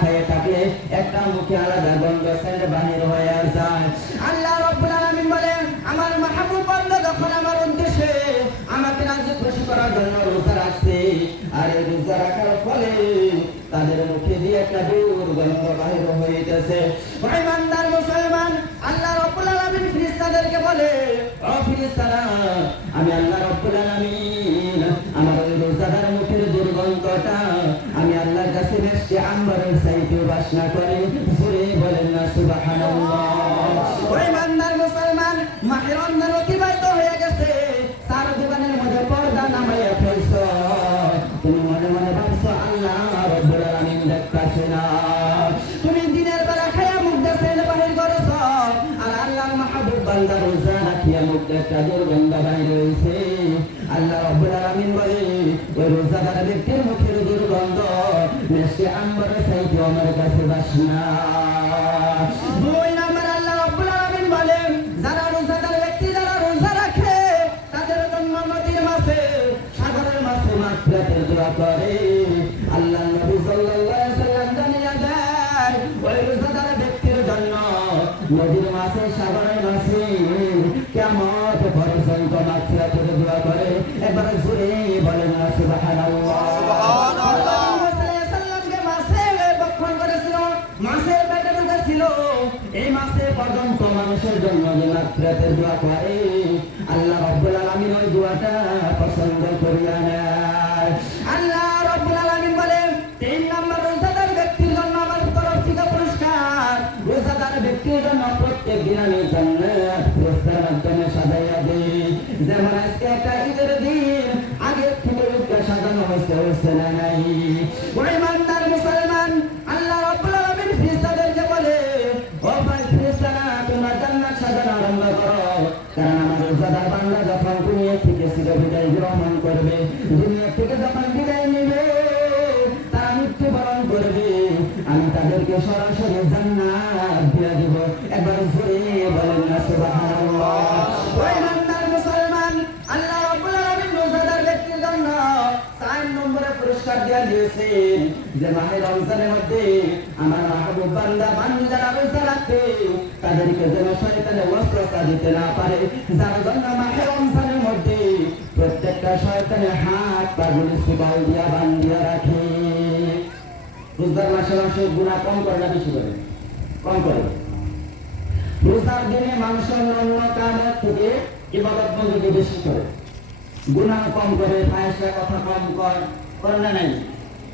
খেয়ে থাকলে একটা মুখে আলাদা গন্ধ সেন্ট বাহির হয়ে যায়। আল্লাহ রাব্বুল আলামিন বলেন, আমার মাহবুব বান্দা যখন আমার উদ্দেশ্যে আমাকে রাজি খুশি করার জন্য রোজা রাখছে, আর এই রোজা রাখার ফলে তাদের মুখে দিয়ে একটা দুর্গন্ধ বাহির হইতেছে। ভাই ইমানদার মুসলমান, আল্লাহ রাব্বুল আলামিন ফেরেশতাদেরকে বলে, ও ফেরেশতারা, আমি আল্লাহ রাব্বুল আলামিন আমার ওই রোজাদার মুখের দুর্গন্ধটা আমি আল্লাহর কাছে মিষ্টি আম্বরের চাইতে বাসনা করি। জোরে বলেন না সুবহানাল্লাহ। ওই ইমানদার মুসলমান, মাহে রমজান অতিবাহিত হয়ে গেছে, চার দোকানের মধ্যে পর্দা নামাইয়া ফেলছ, তুমি মনে মনে ভাবছো আল্লাহ রাব্বুল আলামিন দেখতাছে না। তুমি দিনের বেলা খায়া মুখ দেখে বাহির করেছ, আর আল্লাহর মাহবুব বান্দা রোজা রাখিয়া মুখ একটা দুর্গন্ধ বাইর হয়েছে। আল্লাহ রাব্বুল আলামিন বলে, ওই রোজাদার ব্যক্তির মুখের দুর্গন্ধ মিষ্টি আম্বরের চাইতে আমার কাছে বাসনা। দুই নাম্বার, আল্লাহ রাব্বুল আলামিন বলেন, যারা রোজাদার ব্যক্তি যারা রোজা রাখে তাদের জন্য নদীর মাছে সাগরের মাছে মাগফিরাতের দোয়া করে। আল্লাহ নবী সাল্লাল্লাহু আলাইহি ওয়াসাল্লাম জানিয়ে দেয়, ওই রোজাদার ব্যক্তির জন্য নদীর মাছে সাগরের মাছে কিয়ামত পর্যন্ত মাগফিরাতের দোয়া করে। এবারে জোরে বলেন না সুবহানাল্লাহ। সুবহানাল্লাহ। সাল্লাল্লাহু মাছে বক্ষণ করেছিল, মাছের পেটে ঢুকেছিল, এই মাছে পর্যন্ত মানুষের জন্য যে মাগফিরাতের দোয়া করে, আল্লাহ রাব্বুল আলামিন ওই দোয়াটা পছন্দ করিয়া নেয়। আল্লাহ রাব্বুল আলামিন বলেন, তিন নাম্বার, রোজাদার ব্যক্তির জন্য আমার তরফ থেকে পুরস্কার, রোজাদার ব্যক্তির জন্য প্রত্যেক দিন আমি জান্নাত পুরস্কারের মাধ্যমে সাজাইয়া দিই। যেমন আজকে একটা ঈদের দিন, আগে থেকে রূপে সাজানো হয়েছে না নাই? ওই ইমানদার মুসলমান, আল্লাহ রাব্বুল আলামিন ফেরেশতাদেরকে বলে, ও ভাই ফেরেশতারা, তোমরা জান্নাত সাজানো আরম্ভ করো, কারণ আমার রোজাদার বান্দা যখন দুনিয়া থেকে চিরবিদায় গ্রহণ করবে, দুনিয়া থেকে যখন বিদায় নেবে, তারা মৃত্যুবরণ করবে, আমি তাদেরকে সরাসরি জান্নাত দিয়ে দেব। একবার জোরে বলেন না সুবহানাল্লাহ। ওই ইমানদার মুসলমান, আল্লাহ রাব্বুল আলামিন রোজাদার ব্যক্তির জন্য 4 নম্বরে পুরস্কার দিয়ে দিয়েছেন, যে মাহে রমজানের মধ্যে আমার মাহবুব বান্দা বান্দি যারা রোজা রাখে তাদেরকে যেন শয়তানে ওয়াসওয়াসা দিতে না পারে, যার জন্য মাহে রমজানের মধ্যে প্রত্যেকটা শয়তানের হাত পাগুলি সুবাল দিয়া বান্ধিয়া রাখে। রোজার মাসে মানুষের গুনাহ কম করে না বেশি করে? কম করে। রোজার দিনে মানুষের অন্য কামের থেকে ইবাদত বন্দেগী বেশি করে, গুনাহ কম করে, ফাহিশা কথা কম করে না নাই,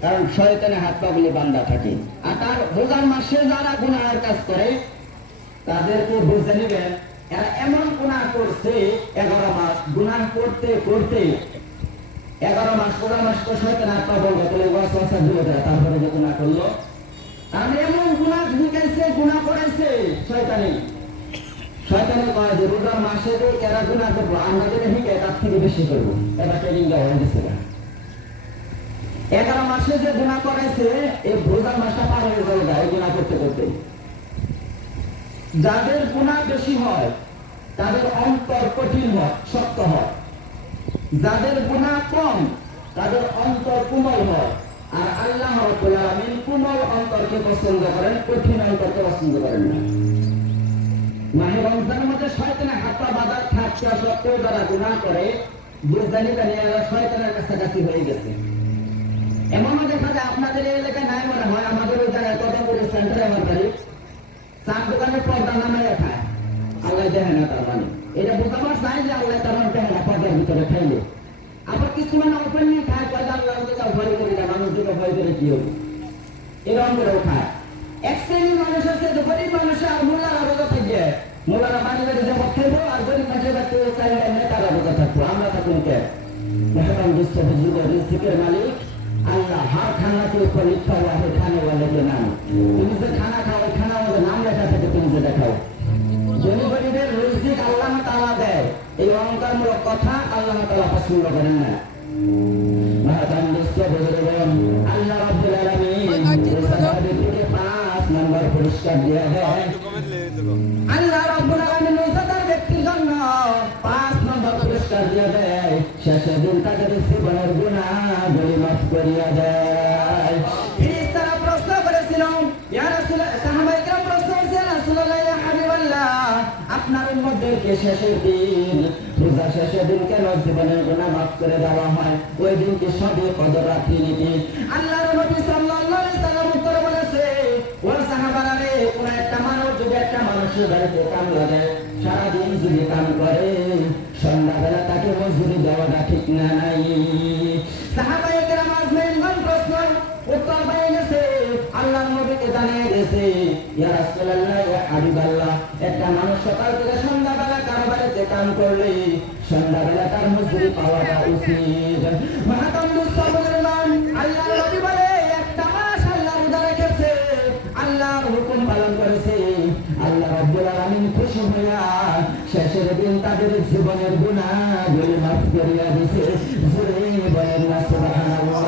কারণ শয়তানের হাত পাগুলি বান্ধা থাকে। আর তার রোজার মাসে যারা গুনাহের কাজ করে তাদেরকে বুঝে নেবেন, এরা এমন গুনাহ করছে 11 মাস, গুনাহ করতে করতে 11 মাস, 11 মাস তো শয়তান হাত পা বন্ধ করে ওয়াসওয়াসা দিয়ে দেয়, তারপরে যে গুনাহ করলো, আমি এমন গুনাহ ঢুকাইছে, গুনাহ করাইছে শয়তানে। শয়তানে কয় যে রোজার মাসে যে এরা গুনাহ করবো, আমরা যেটা শিখাই তার থেকে বেশি করবো, এটা ট্রেনিং দেওয়া হয়েছে না। 11 মাসে যে গুনাহ করাইছে, এই রোজার মাসটা পার হয়ে যাবে এই গুনাহ করতে করতে। যাদের গুনাহ বেশি হয় তাদের অন্তর কঠিন হয়, শক্ত হয়। যাদের গুনাহ কম তাদের অন্তর কোমল হয়। আর আল্লাহ রাব্বুল আলামিন কোমল অন্তরকে পছন্দ করেন, কঠিন অন্তরকে পছন্দ করেন না। মাহে রমজানের মধ্যে শয়তানের হাত পা বাঁধা থাকা সত্ত্বেও যারা গুনাহ করে, বুঝদানি এরা শয়তানের কাছাকাছি হয়ে গেছে। এমনও দেখা যায়, আপনাদের এই এলাকায় নাই মনে হয়, আমাদের ওই জায়গায় কদমপুর সেন্টারে আমার বাড়ি, চার দোকানের পর্দা নামাইয়া খায়, আল্লাহ দেখে না। তার মানে এটা বোঝাবার চাই যে আল্লাহ তার মানে দেখে না পর্দার ভিতরে খাইলে। আবার কিছু মানে ওপেন নিয়ে খায়, কয়টা আল্লাহ ভয় করি না, মানুষ দুটো ভয় করে কি হবে, এরকম করেও খায়। এক শ্রেণীর মানুষ আছে, যে গরিব মানুষ আর মোল্লারা রোজা থাকে, মোল্লারা বাড়ি বাড়ি যেমন খাইবো, আর গরিব মানুষের বাড়িতে তারা রোজা থাকবো, আমরা থাকুন কে? मेहरबान दोस्तों बुजुर्ग रिज़्क़ मालिक अल्लाह हर खाना के ऊपर लिखा हुआ है खाने वाले के नाम। तुम से खाना खाओ, खाना वाले नाम लिखा है तो तुम से देखाओ। जोनी गरीबेर रिज़्क़ अल्लाह ताआला দেয়, এই অহংকারমূলক কথা আল্লাহ তাআলা পছন্দ করেন না। মেহরবান दोस्तों बुजुर्ग আল্লাহ রাব্বুল আলামিন রোজাদারদেরকে 5 নম্বর পুরস্কার দিয়ে দেয়। আল্লাহ রাব্বুল আলামিন রোজাদার ব্যক্তির জন্য 5 নম্বর পুরস্কার দিয়ে দেয়। শেষের দিন তাদের জীবনের গুনাহগুলি মাফ করিয়া দেয়। ফেরেশতারা প্রশ্ন করেছিল, ইয়া রাসূলুল্লাহ, সাহাবায়ে কেরাম প্রশ্ন করছে, ইয়া রাসূলুল্লাহ, ইয়া হাবিবাল্লাহ, আপনার উম্মতদেরকে শেষের দিন, রোজা শেষের দিন কেন জীবনের গুনাহ মাফ করে দেওয়া হয়? ওই দিন কি সবে কদর রাত্রি নাকি? আল্লাহর নবী সাল্লাল্লাহু আলাইহি সাল্লাম উত্তরে বলেছে, ও সাহাবারা রে, কোন একটা মানুষ যদি একটা মানুষের বাড়িতে কাম লাগে, সারাদিন যদি কাম করে, সন্ধ্যাবেলা তাকে মজুরি দেওয়াটা ঠিক না নাই? সাহাবায়ে কেরাম আজমাইন প্রশ্ন উত্তর পেয়ে গেছে, আল্লাহর নবীকে জানিয়ে দিয়েছে, ইয়া রাসূলুল্লাহ, ইয়া হাবিবাল্লাহ, একটা মানুষ সকাল থেকে সন্ধ্যাবেলা কার বাড়িতে কাম করলে সন্ধ্যাবেলা তার মজুরি পাওয়াটা উচিত। মহাতম মুসলমান, আল্লাহর নবী বলে, একটা মাস আল্লাহ রোজা রেখেছে, আল্লাহর হুকুম পালন করেছে, আল্লাহ রাব্বুল আলামিন খুশি হইয়া শেষের দিন তাদের জীবনের গুনাহগুলো মাফ করিয়া দিয়েছে। জোরে বলেন না সুবহানাল্লাহ।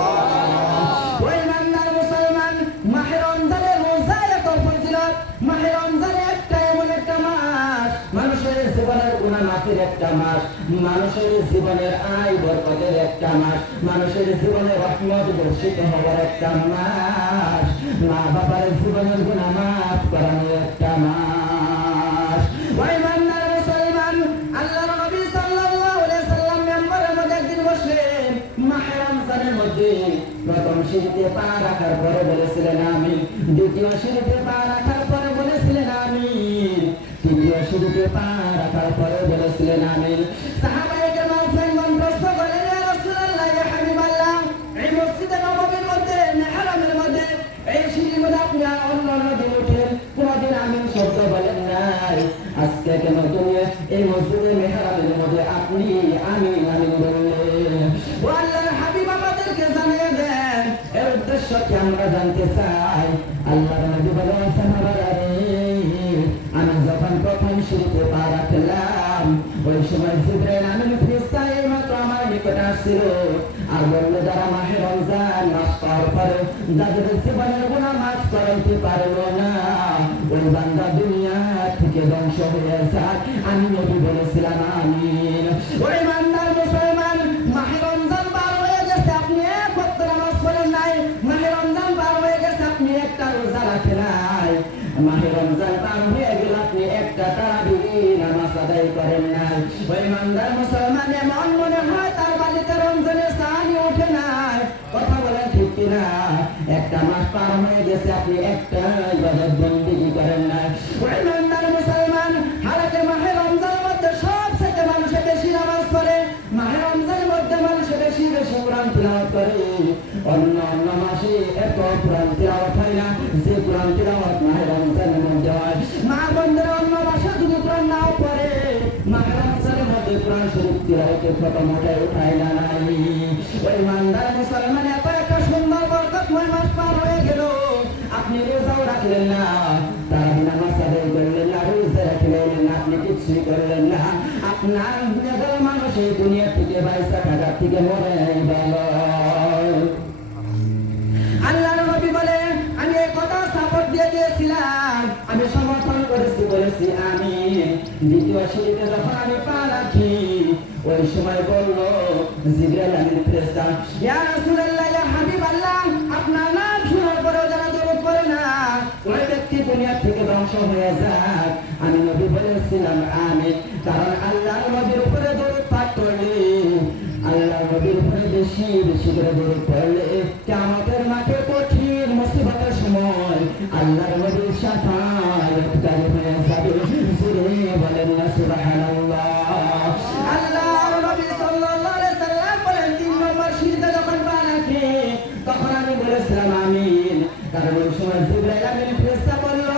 ওই মান্নার মুসলমান, মাহে রমজানের রোজা এত ফজিলত, মাহে রমজান একটা এমন একটা মাস, মানুষের জীবনের গুনাহ মাফের একটা মাস, মানুষের জীবনের আয় বরকতের একটা মাস, মানুষের জীবনে রহমত বর্ষিত হওয়ার একটা মাস, মা বাবার জীবনের গুনাহ মাফ করানোর একটা মাস। ওই মান্নার মুসলমান, আল্লাহর নবী সাল্লাল্লাহু আলাইহি সাল্লাম মেম্বারের মধ্যে একদিন বসলেন, মাহে রমজানের মধ্যে প্রথম সিঁড়িতে পা রাখার পরে বলেছিলেন আমিন, দ্বিতীয় সিঁড়িতে পা রাখার পরে বলেছিলেন আমিন, তৃতীয় সিঁড়িতে পা রাখার পরে বলেছিলেন আমিন। সাহাবায়ে কেরাম প্রশ্ন করলেন, ইয়া রাসূলুল্লাহ, ইয়া হাবিবাল্লাহ, এই মসজিদে নববীর মধ্যে, মেহরামের মধ্যে, এই সিঁড়ির মধ্যে আপনি অন্য দিন উঠেন, কোনদিন আমিন শব্দ বলেন নাই, আজকে কেন তুমি এই মসজিদে মেহরামের মধ্যে আপনি আমিন আমিন বললেন? ও আল্লাহর হাবিব, আমাদেরকে জানিয়ে দেন, এর উদ্দেশ্য কি আমরা জানতে চাই। আল্লাহর নবী বলেন, সাহাবারা রে, আমি যখন প্রথম সিঁড়িতে পা রাখলাম, ওই সময় জিবরাইল আমিন ফেরেশতা এইমাত্র আমার নিকটে আসছিল আর বলল, যারা মাহে রমজান মাস পাওয়ার পরে যাদের জীবনের গুনাহ মাফ করাইতে পারলো না, ওই বান্দা দুনিয়া থেকে ধ্বংস হয়ে যায়। আমি নবী বলেছিলাম আমিন। ওই বান্দার মুসলমান, মাহে রমজান পার হয়ে গেছে, আপনি এক ওয়াক্ত নামাজ পড়েন নাই, মাহে রমজান পার হয়ে গেছে, আপনি একটা রোজা রাখেন নাই, মাহে রমজান পার হয়ে গেল, আপনি একটা তারাবি নামাজ আদায় করেন নাই। ওই বান্দার মুসলমান, এমন মনে হয় তার বাড়িতে রমজানের সাহানি ওঠে নাই। কথা বলেন ঠিক কিনা? একটা মাস পার হয়ে গেছে, আপনি একটা ইবাদত বন্দেগী করেন নাই। ওই বান্দার মুসলমান, হালাকে মাহে রমজানের মধ্যে সবচেয়ে মানুষে বেশি নামাজ পড়ে, মাহে রমজানের মধ্যে মানুষে বেশি বেশি কোরআন তিলাওয়াত করে, অন্য মাসে এত কোরআন তিলাওয়াত হয় না যে কোরআন তিলাওয়াত মাহে রমজানের মধ্যে হয়। মা বোনদের অন্য মাসে যদি কোরআন নাও পড়ে, মাহে রমজানের মধ্যে কোরআন শরীফ তিলাওয়াতের প্রথম উঠায় না নাই। ওই ইমানদার মুসলমান, এত একটা সুন্দর বরকতময় মাস পার হয়ে গেল, আপনি রোজাও রাখলেন না, তারাবি নামাজ আদায় করলেন না, রোজা রাখলেন না, আপনি কিছুই করলেন না, আপনার নেগর মানুষ এই দুনিয়া থেকে বাইসা টাকা থেকে মরে গেল। আল্লাহর নবী বলে, আমি এই কথা সাপোর্ট দিয়ে দিয়েছিলাম, আমি সমর্থন করেছি, বলেছি আমি। দ্বিতীয় সিঁড়িতে যখন আমি পা রাখি, ওই সময় বলল জিবরাইল আমিন ফেরেশতা, ইয়া রাসূলুল্লাহ, ইয়া হাবিবাল্লাহ, আপনার নাম শোনার পরেও যারা দরুদ পড়ে না, ওই ব্যক্তি দুনিয়া থেকে ধ্বংস হয়ে যাক। আমি নবী বলেছিলাম আমিন, কারণ আল্লাহর নবীর উপরে দরুদ পাঠ করলে, আল্লাহর নবীর উপরে বেশি বেশি করে দরুদ পড়লে, কিয়ামতের মাঠে কঠিন মুসিবতের সময় আল্লাহর নবীর শাফাআতকারী হয়ে যাবে। জোরে বলেন না সুবহানাল্লাহ। আল্লাহর নবী সাল্লাল্লাহু আলাইহি সাল্লাম বলেন, 3 নম্বর সিজদা যখন পা রাখে, তখন আমি বলেছিলাম আমিন, কারণ ওই সময় জিবরাইল আমিন ফেরেশতা বলল,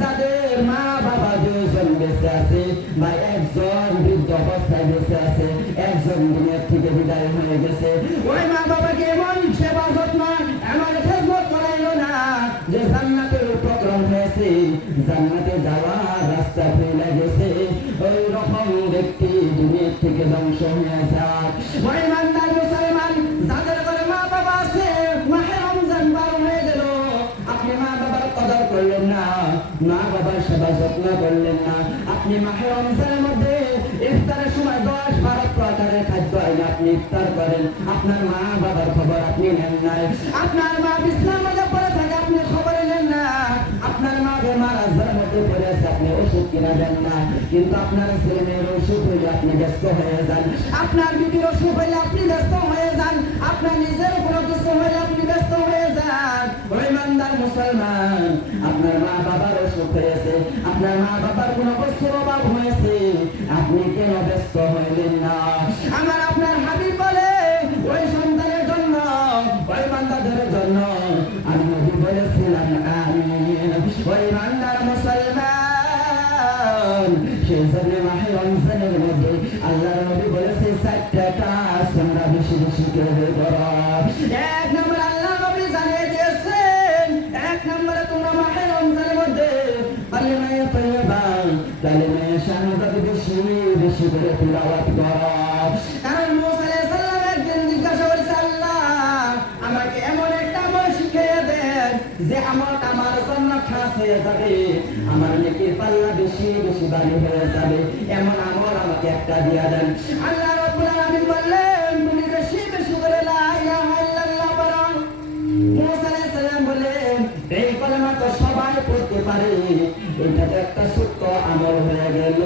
যাদের মা বাবা দুইজন বেঁচে আছে বা একজন বৃদ্ধ অবস্থায় বেঁচে আছে, একজন দুনিয়া থেকে বিদায় হয়ে গেছে, ওই মা বাবাকে এমন সেবা যত্ন এমন খেদমত করাইলো না যে জান্নাতের উপক্রম হয়েছে, জান্নাতে যাওয়ার রাস্তা ফেলে গেছে, ওই রকম ব্যক্তি দুনিয়া থেকে ধ্বংস হয়ে যায়। ওই বান্দার মুসলমান, যাদের ঘরে মা বাবা আছে, মাহে রমজান পার হয়ে গেল, আপনি মা বাবার কদর করলেন না, মা বাবার সেবা যত্ন করলেন না, আপনি মাহে রমজানের মধ্যে ইফতারের সময় 10-12 প্রকারের খাদ্য আইন আপনি ইফতার করেন, আপনার মা বাবার খবর আপনি নেন নাই, আপনার মা বিছানার মধ্যে পড়ে থাকে, আপনি খবর নেন আপনি ওষুধ কিনা দেন না, কিন্তু আপনার ছেলে মেয়ের অসুখ হইলে আপনি ব্যস্ত হয়ে যান, আপনার বিটির অসুখ হইলে আপনি ব্যস্ত হয়ে যান, আপনার নিজের কোনো কিছু হইলে আপনি ব্যস্ত হয়ে যান। ওই ইমানদার মুসলমান, আপনার মা বাবার অসুখ হয়েছে, আপনার মা বাবার কোনো বস্তুর অভাব হয়েছে, আপনি কেন ব্যস্ত হইলেন না? আমার আপনার হাবিব বলে ওই সন্তানের জন্য, ওই বান্দাদের জন্য আমি নবী বলেছিলাম আমিন। ওই ইমানদার মুসলমান, সেই জন্য মাহে রমজানের মধ্যে আল্লাহর নবী বলেছে 4টা কাজ তোমরা বেশি বেশি করে করো। এক নম্বর আল্লাহ নবী জানিয়ে দিয়েছেন, এক নম্বরে তোমরা মাহে রমজানের মধ্যে কালিমায়ে তাইয়্যিবা, কালিমায়ে শাহাদাত বেশি বেশি করে তিলাওয়াত করো। কারণ মুসা আলাইহিস সালাম একদিন জিজ্ঞাসা করেছে, আল্লাহ আমাকে এমন একটা আমল শিখিয়ে দেন যে আমলটা আমার জন্য খাস হয়ে যাবে, আমার নেকির পাল্লা বেশি বেশি ভারী হয়ে যাবে, এমন আমল আমাকে একটা দিয়া দেন। আল্লাহ রাব্বুল আলামিন বললেন, তুমি বেশি বেশি করে লা ইলাহা ইল্লাল্লাহ পড়ো। মুসা আলাইহিস সালাম বললেন, এই কলেমা তো সবাই পড়তে পারে, এটা তো একটা ছোট্ট আমল হয়ে গেল।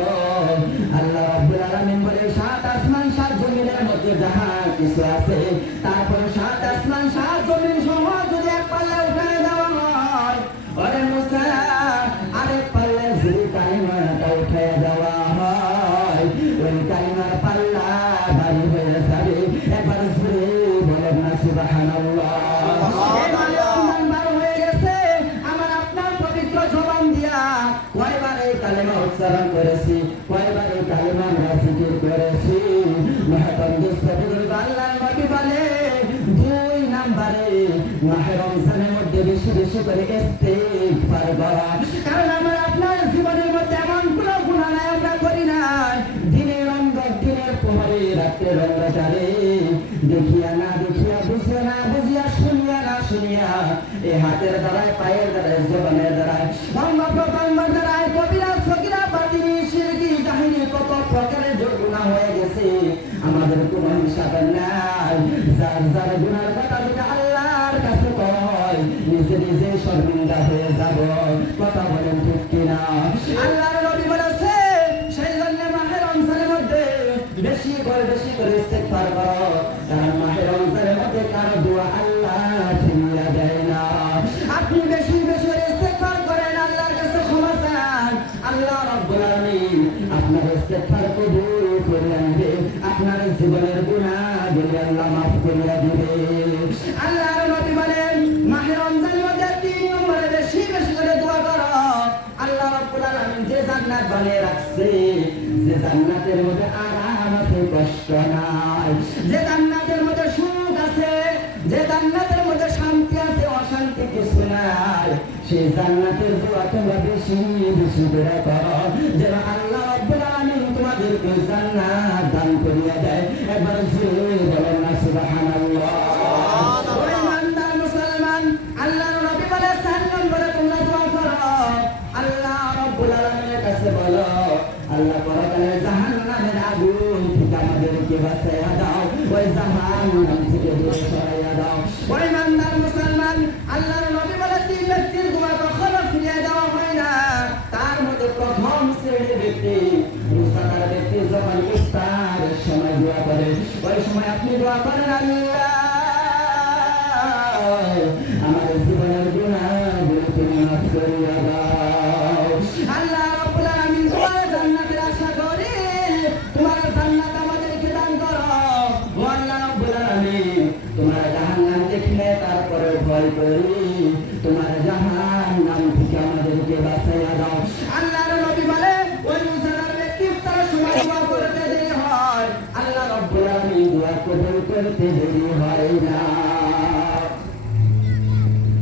আল্লাহ রাব্বুল আলামিন বলে, 7 আসমান 7 জমিনের মধ্যে যাহা কিছু আছে, তারপরে 7 আসমান 7 জমিন সহ যদি এক পাল্লা উঠায় দেওয়া হয়, ওরে মুসা আরেক পাল্লা যদি কালিমাটা উঠায় দেওয়া হয়, ওই কালিমার পাল্লা ভারী হয়ে যাবে। একবার জোরে বলেন না সুবহানাল্লাহ। কয়বার এই কালেমা উচ্চারণ করেছি, কয়বার এই কালেমা আমরা জিকির করেছি। মহাতন্দিস কবির আল্লাহর নবী বলে, 2 নম্বরে মাহে রমজানের মধ্যে বেশি বেশি করে ইস্তিগফার করা। কারণ আমার আপনার জীবনের মধ্যে এমন কোনো গুনাহ নাই আমরা করি না, দিনের দিনের প্রহরে রাত্রের অন্ধকারে দেখিয়া না দেখিয়া, বুঝিয়া না বুঝিয়া, শুনিয়া না শুনিয়া, এই হাতের দ্বারায়, পায়ের দ্বারায়, জবানের দ্বারায়, অঙ্গ-প্রত্যঙ্গের দ্বারায় কবিরা সগীরা বাতিনি শিরকি জাহিলি কত প্রকারের গুনাহ হয়ে গেছে, আমাদের কোনো হিসাব নাই। যার যার গুনার কথা যদি আল্লাহর কাছে কয়, নিজে নিজে শর্মিন্দা হয়ে যাব। কথা বলেন ঠিক কিনা? আল্লাহর নবী বলেছে, সেই জন্য মাহে রমজানের মধ্যে বেশি করে ইস্তিগফার করো, কারণ মাহে রমজানের মধ্যে কারো দোয়া আল্লাহ ফিরিয়ে দেয় না। আপনি বেশি বেশি করে ইস্তিগফার করেন, আল্লাহর কাছে ক্ষমা চান, আল্লাহ রাব্বুল আলামিন আপনার ইস্তিগফার কবুল করে নেবে, আপনার জীবনের গুনাহগুলো আল্লাহ মাফ করে দিবে। আল্লাহর নবী বলেন, মাহে রমজানের মধ্যে 3 নম্বরে বেশি বেশি করে দোয়া করো। আল্লাহ রাব্বুল আলামিন যে জান্নাত বানিয়ে রাখছে, যে জান্নাতের মধ্যে আরাম আছে, কষ্ট নাই, যে জান্নাতের মধ্যে সুখ আছে, যে জান্নাতের মধ্যে শান্তি আছে, অশান্তি কিছু নাই, সেই জান্নাতের দোয়া তোমরা বেশি বেশি করে করো, যেন আল্লাহ রাব্বুল আলামিন তোমাদেরকে জান্নাত দান করিয়া দেয়। একবার জোরে বলেন না সুবহানাল্লাহ। ওই ইমানদার মুসলমান, আল্লাহর নবী বলে 4 নম্বরে তোমরা দোয়া করো, আল্লাহ রাব্বুল আলামিনের কাছে বলো, আল্লাহ পরকালে জাহান্নামের আগুন থেকে আমাদেরকে বাঁচাইয়া দাও, ওই জাহান্নাম থেকে দূরে সরাইয়া দাও। ওই ইমানদার মুসলমান, আল্লাহর নবী বলে 3 ব্যক্তির দোয়া কখনো ফিরিয়ে দেওয়া হয় না। তার মধ্যে প্রথম শ্রেণীর ব্যক্তি, রোজাদার ব্যক্তি যখন ইফতারের সময় দোয়া করে, ওই সময় আপনি দোয়া করেন, আল্লাহ আমার জীবনের গুনাহগুলো তুমি মাফ করিয়া দাও। আল্লাহ রাব্বুল আলামিন তোমার জান্নাতের আশা করে, তোমার জান্নাত আমাদেরকে দান করো। ও আল্লাহ রাব্বুল আলামিন, তোমার জাহান্নাম দেখলে তারপরে ভয় করি, তোমার জাহান্নাম থেকে আমাদেরকে বাঁচাইয়া দাও। আল্লাহর নবী বলে, ওই রোজাদার ব্যক্তি ইফতারের সময় দোয়া করতে দেরি হয়, আল্লাহ রাব্বুল আলামিন দোয়া কবুল করতে দেরি হয় না।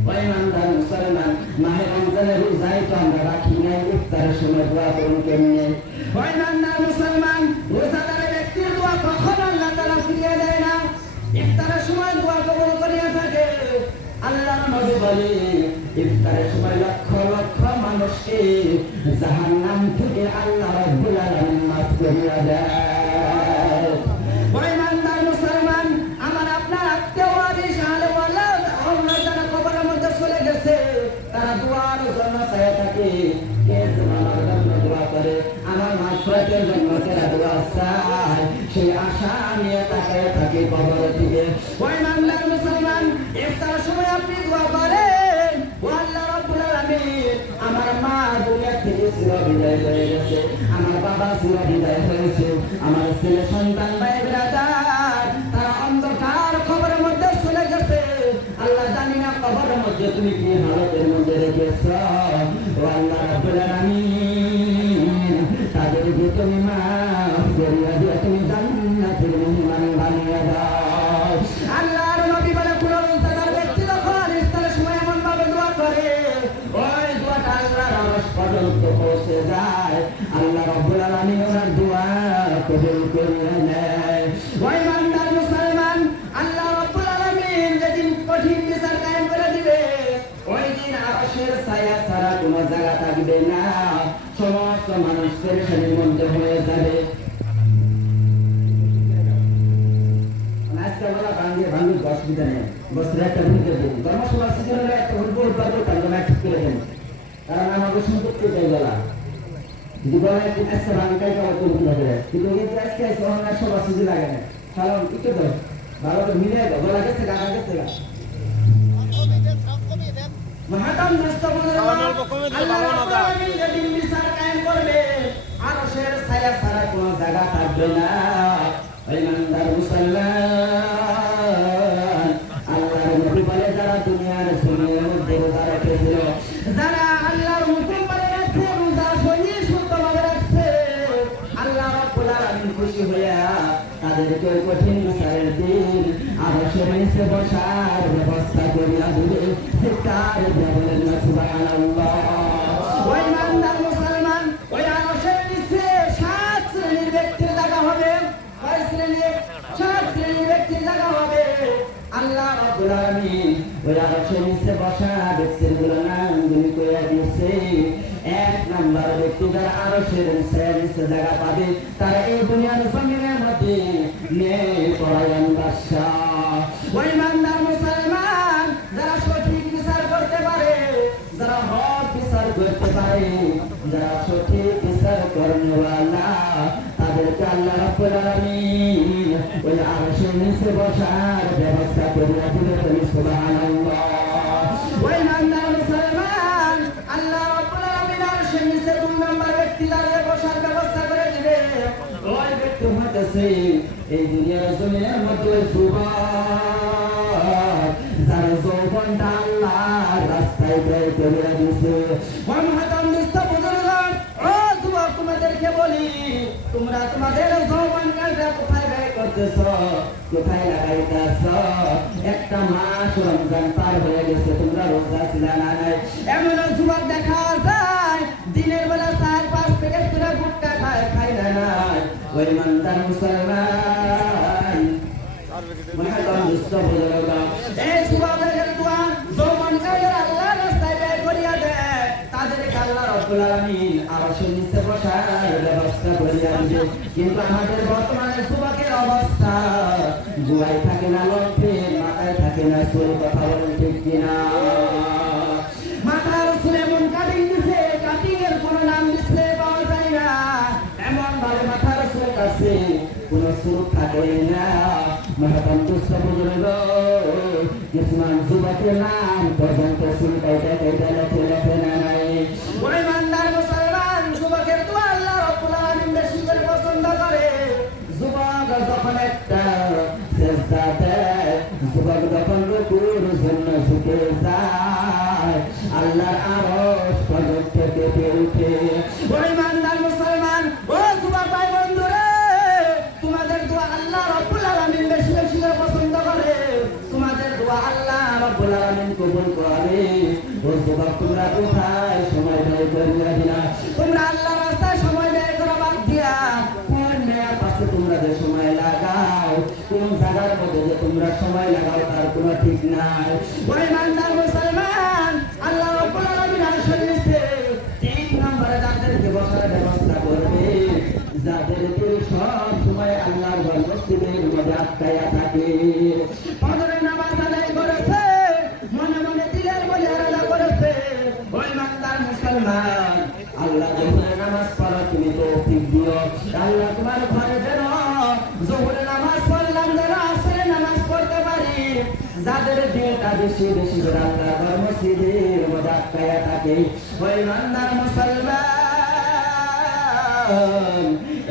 ওই ইমানদার মুসলমান, মাহে রমজানের রোজায় তো আমরা রাখি নাই, ইফতারের সময় দোয়া করুন কেমনে? ওই ইমানদার মুসলমান, রোজাদার ব্যক্তির দোয়া কখনো আল্লাহ তাআলা ফিরিয়ে দেয় না, ইফতারের সময় দোয়া কবুল করিয়া থাকে। আল্লাহর নবী বলে, ইফতারের সময় লক্ষ লক্ষ মানুষকে জাহান্নাম থেকে আল্লাহ রাব্বুল আলামিন মাফ করিয়া দেয়। ওই ইমানদার মুসলমান, আমার আপনার আত্মীয়-ওয়ারিস আলেওয়ালা আল্লাহ যারা কবরের মধ্যে চলে গেছে, তারা দোয়ার জন্য চায় থাকে, কে যেন আমার নিয়ে তাকায় থাকে কবরের দিকে। ওই বান্দার মুসলমান ইফতার সময় আপনি দোয়া করেন, ও আল্লাহ রাব্বুল আলামিন, আমার মা দুনিয়া থেকে চিরবিদায় হয়ে গেছে, আমার বাবা চিরবিদায় হয়েছে, আমার ছেলে সন্তান ভাই ব্রাদার তারা অন্ধকার কবরের মধ্যে চলে গেছে। আল্লাহ জানি না কবরের মধ্যে তুমি কি হালতের মধ্যে রেখেছ। ও আল্লাহ রাব্বুল আলামিন, তাদেরকে তুমি মাফ করিয়া দিয়ে তুমি জান্নাতের মেহমান বানিয়ে দাও। আল্লাহর নবী বলে কোন রোজাদার ব্যক্তি যখন ইফতারের সময় এমন ভাবে দোয়া করে, ওই দোয়াটা আল্লাহর আরশ পর্যন্ত পৌঁছে যায়। আল্লাহ রাব্বুল আলামিন ওনার দোয়া কবুল করিয়া নেয়। ওই বান্দার মুসলমান, আল্লাহ রাব্বুল আলামিন যেদিন কঠিন বিচার কায়েম করে দিবে, ওই দিন আরশের ছায়া ছাড়া কোনো জায়গা থাকবে না, সমস্ত মানুষ পেরেশানির মধ্যে হয়ে যাবে। আজকে বলা ভাঙি অসুবিধা নেই, বছরে একটা ভুলতে দিন ধর্মসভা সিজনের একটা ভুলবো কারণ ঠিক করে দেন, কারণ আমাকে সম্পত্তি চাই গলা যদি বলা একদিন আজকে ভাঙিটাই করা করতে হবে, কিন্তু আজকে সহনার সভা সিজি লাগে না, কারণ একটু তো ভালো তো মিলে গলা গেছে গানা গেছে গা মহাদাম দস্ত বলে আল্লাহ যেদিন বিচার কায়েম করবে, আরশের ছায়া ছাড়া কোনো জায়গা থাকবে না। ইমানদার মুসলমান, আল্লাহর নবী বলে যারা দুনিয়ার জমিনের মধ্যে রোজা রেখেছিল, যারা আল্লাহর হুকুম মানে রাখছে, রোজা সহিষ্ণুভাবে রাখছে, আল্লাহ রাব্বুল আলামিন খুশি হইয়া তাদেরকে কঠিন বিচারের দিন আরশের নিচে বসার ব্যবস্থা করিয়া দিবে। চিৎকার দিয়ে বলেন না সুবহানাল্লাহ। ওই ইমানদার মুসলমান, ওই আরশের নিচে 7 শ্রেণীর ব্যক্তির জায়গা হবে। কয় শ্রেণী? 7 শ্রেণীর ব্যক্তির জায়গা হবে। আল্লাহ রাব্বুল আলামিন ওই আরশের নিচে বসা ব্যক্তিগুলোর নামগুলি কইয়া দিয়েছে। 1 নাম্বার ব্যক্তি যারা আরশের নিচে জায়গা পাবে, তারা এই দুনিয়ার জমিনের মধ্যে নেপরায়ণ বাদশাহ। ওই ইমানদার মুসলমান, যারা সঠিক বিচার করতে পারে, যারা হক বিচার করতে পারে, যারা সঠিক বিচার করেওয়ালা, তাদেরকে আল্লাহ রাব্বুল আলামিন ওই আরশের নিচে বসার ব্যবস্থা করিয়া দিবে। সুবহানাল্লাহ। ওই ইমানদার মুসলমান, আল্লাহ রাব্বুল আলামিন আরশের নিচে 2 নাম্বার ব্যক্তি যারা বসার ব্যবস্থা করে দিবে, ওই ব্যক্তি হইতেছে এই দুনিয়ার জমিনের মধ্যে যুবক, যারা যৌবনটা আল্লাহর রাস্তায় ব্যয় করিয়া দিছে। মহাদাম দস্ত বুজুর্গগণ, ও যুবক, তোমাদেরকে বলি, তোমরা তোমাদের যৌবনকালটা কোথায় ব্যয় করতেছ, কোথায় লাগাইতেছ? একটা মাস রমজান পার হয়ে গেছে, তোমরা রোজা ছিলা না নাই? এমন যুবক দেখা যায় দিনের বেলা 4-5 প্যাকেট করে গুটখা খায় না নাই। ওই ইমানদার মুসলমান, মহাদাম দস্ত বুজুর্গগণ, এই যুবকদের দোয়া যৌবনকালের আল্লাহর রাস্তায় ব্যয় করিয়া দেয়, তাদেরকে আল্লাহ রাব্বুল আলামিন আরশের নিচে বসার ব্যবস্থা করিয়া দিবে। কিন্তু আমাদের বর্তমানে যুবকের অবস্থা, জুয়ায় থাকে না লক্ষ্যে, মাথায় থাকে না চুল, কথা বলেন ঠিক কিনা? মাথার চুল এমন কাটিং দিছে, কাটিং এর কোন নাম দিচ্ছে পাওয়া যায় না, এমন ভাবে মাথার চুল কাটছে, কোন সুর থাকে না। মহাদাম দস্ত বুজুর্গগণ, কিছুমান যুবকের নাম পর্যন্ত চুল কাইটা লেখে না নাই। ওই ইমানদার মুসলমান, যুবকের দোয়া আল্লাহ রাব্বুল আলামিন বেশি করে পছন্দ করে। যুবক যখন একটা সেজদা দেয়, যুবক যখন রুকুর জন্য ঝুঁকে যায়, আল্লাহর আরশ পর্যন্ত কেঁপে ওঠে। ওই ইমানদার মুসলমান, ও যুবক ভাই বন্ধুরা, তোমাদের দোয়া আল্লাহ রাব্বুল আলামিন বেশি বেশি করে পছন্দ করে, তোমাদের দোয়া আল্লাহ রাব্বুল আলামিন কবুল করে। ও যুবক, তোমরা কোথায় সময় ব্যয় করিয়া দিলা? তোমরা আল্লাহর রাস্তায় সময় ব্যয় করা বাদ দিয়া কোন মেয়ের পাশে তোমরা যে সময় লাগাও, কোন জায়গার মধ্যে যে তোমরা সময় লাগাও, তার কোনো ঠিক নাই। ওই ইমানদার মুসলমান, আল্লাহ রাব্বুল আলামিন আরশের নিচে 3 নম্বরে যাদেরকে বসার ব্যবস্থা করবে, যাদেরকে সব সময় আল্লাহর ঘর মসজিদের মধ্যে আটকাইয়া থাকে, ফজরের নামাজ আদায় করেছে, মনে মনে দিলের মধ্যে আলাদা করেছে। ওই ইমানদার মুসলমান, আল্লাহ যখন নামাজ পড়ো তুমি তৌফিক দিও, আল্লাহ তোমার ঘরে যেন যখন নামাজ বেশি বেশি করে আল্লাহর ঘর মসজিদের মধ্যে আটকায়া থাকে। ওই ইমানদার মুসলমান,